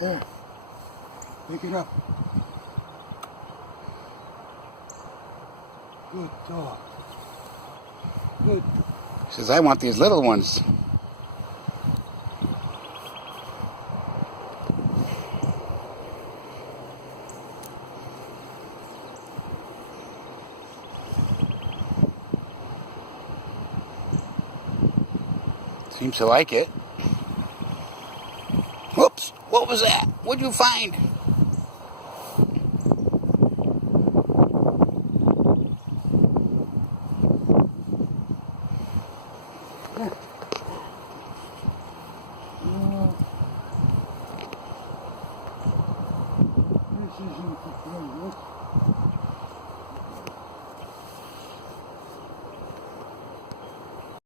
There. Pick it up. Good dog. Good. He says, I want these little ones. Seems to like it. Whoops! What was that? What'd you find? This isn't the play.